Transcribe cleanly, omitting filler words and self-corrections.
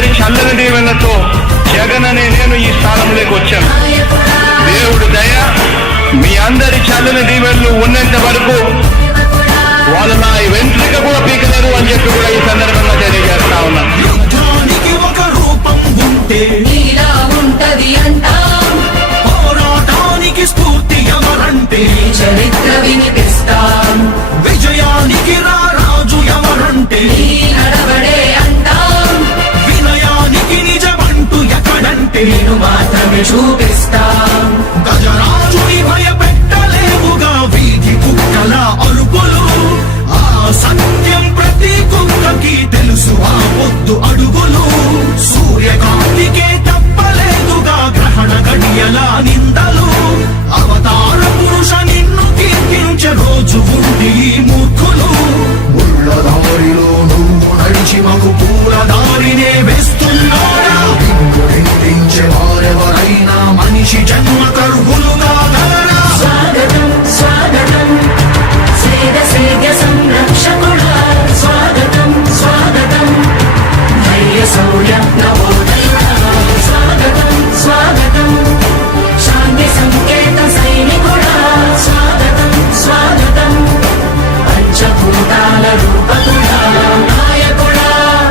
అందరి చల్లని దీవెనలతో జగన్ అనే నేను ఈ స్థానంలోకి వచ్చాను. దేవుడు దయ మీ అందరి చల్లని దీవెనలు ఉన్నంత వరకు వాళ్ళు నా వెంట్రుక కూడా పీకలేరు అని చెప్పి కూడా ఈ సందర్భంగా తెలియజేస్తా ఉన్నాను. యుద్ధానికి ఒక రూపం ఉంటే నీలా ఉంటది అంటాం, పోరాటానికి స్ఫూర్తి ఎవరంటే చరిత్ర వినిపిస్తాం, విజయానికి రారాజు ఎవరంటే నీ నడవడే అంటాం, వినయానికి నిజమంటూ ఎక్కడంటే నేను మాత్రమే చూపిస్తాం. గజరాజుని భయపెట్టలేవుగా వీధి కుక్కల అరుపులు, ఆ సత్యం ప్రతి కుక్కకి తెలుసు ఆ పొద్దు అడుగులు, సూర్యకాంతికే తప్పలేదుగా గ్రహణ గడియల నిందలు, అవతార పురుష నిన్ను కీర్తించే రోజు ఉంది ఈ మూర్ఖులు, ముళ్ళ దారిలో నువ్వు నడిచి మాకు పూల దారినే వేస్తున్నాడా, నిన్ను నిందించే వారెవరైనా మనిషి జన్మ